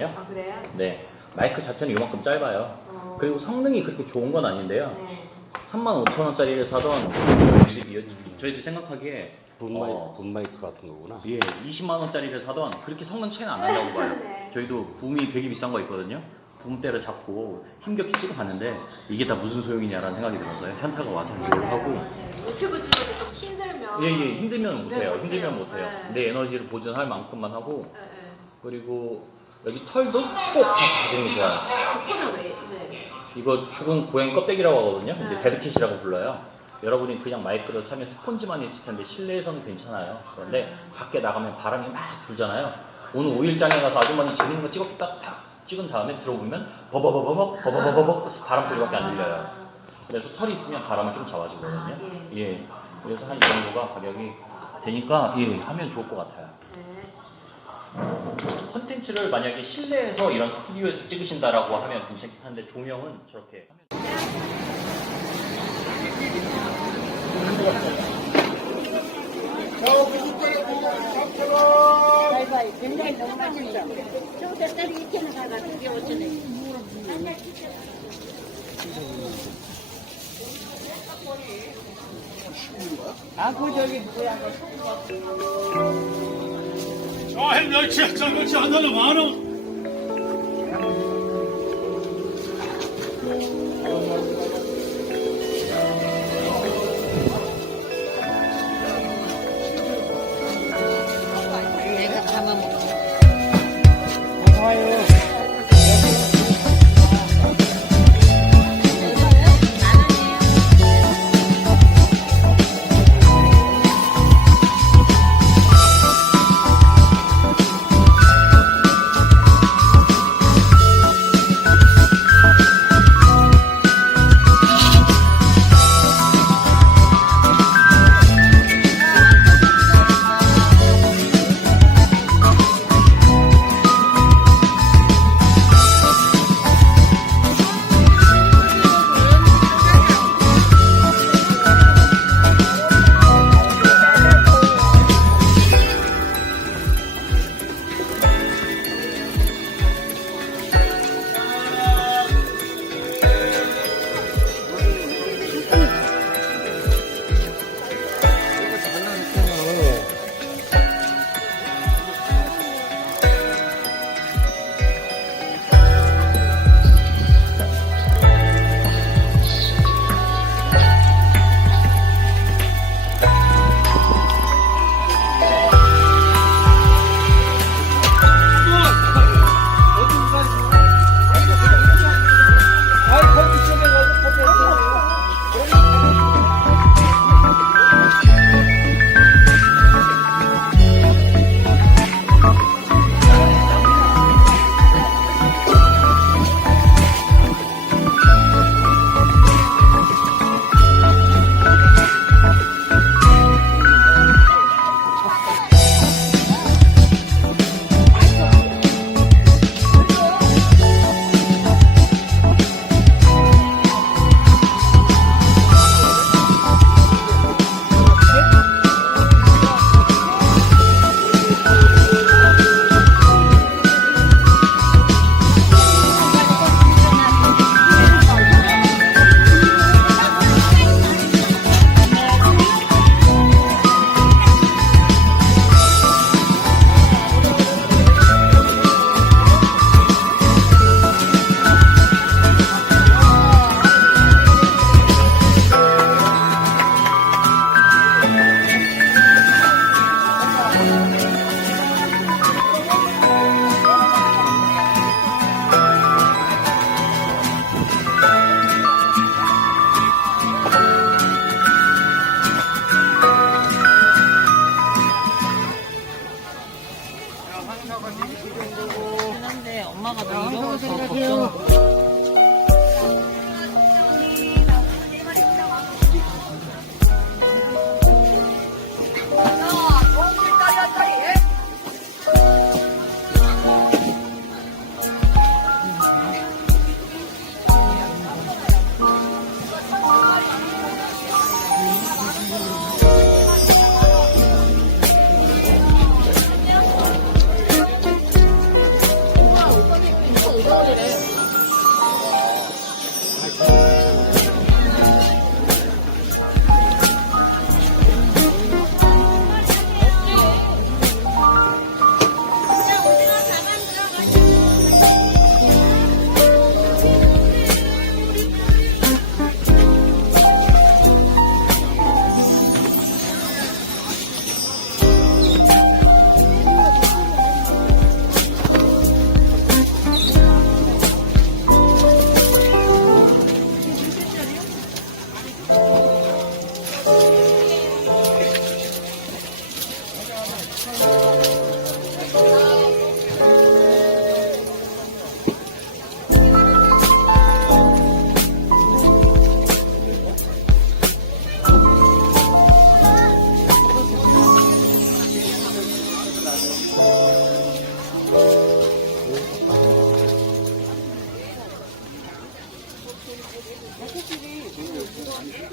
거거든요. 아 그래요? 네. 마이크 자체는 이만큼 짧아요. 어. 그리고 성능이 그렇게 좋은 건 아닌데요. 네. 35,000원짜리를 사던 저희들이, 저희들 생각하기에 분 마이크, 어, 분 마이크 같은 거구나. 예, 20만 원짜리를 사던 그렇게 성능 차이는 안 난다고 봐요. 네. 저희도 붐이 되게 비싼 거 있거든요. 붐대를 잡고 힘겹게 찍어 봤는데 이게 다 무슨 소용이냐라는 생각이 들어서요. 현타가 와서 이걸 맞아요. 하고. 유튜브 때좀 힘들면 예, 예, 힘들면 못해요. 네, 힘들면 못해요. 못해요. 네. 내 에너지를 보존할 만큼만 하고 네, 네. 그리고 여기 털도 꼭다 가정이 좋아요. 그거는 왜? 네. 이거 죽은 고양이 껍데기라고 하거든요. 근데 네. 데드캣이라고 불러요. 여러분이 그냥 마이크로 차면 스펀지만 있을 텐데 실내에서는 괜찮아요. 그런데 밖에 나가면 바람이 막 불잖아요. 오늘 5일장에 가서 아주머니 재밌는 거 찍었다 딱 찍은 다음에 들어보면 버버버버벅 버버버버벅 바람 소리밖에 안 들려요. 그래서 털이 있으면 바람이 좀 잡아주거든요. 아, 예. 그래서 한 이 정도가 가격이 되니까 예 하면 좋을 것 같아요. 네. 콘텐츠를 만약에 실내에서 이런 스튜디오에서 찍으신다라고 하면 괜찮은데 조명은 저렇게. 아, 그 저기 뭐야? 我还没吃，咱可吃，俺那叫馒头。 김포마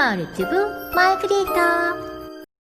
을 유튜브 마을 크리에이터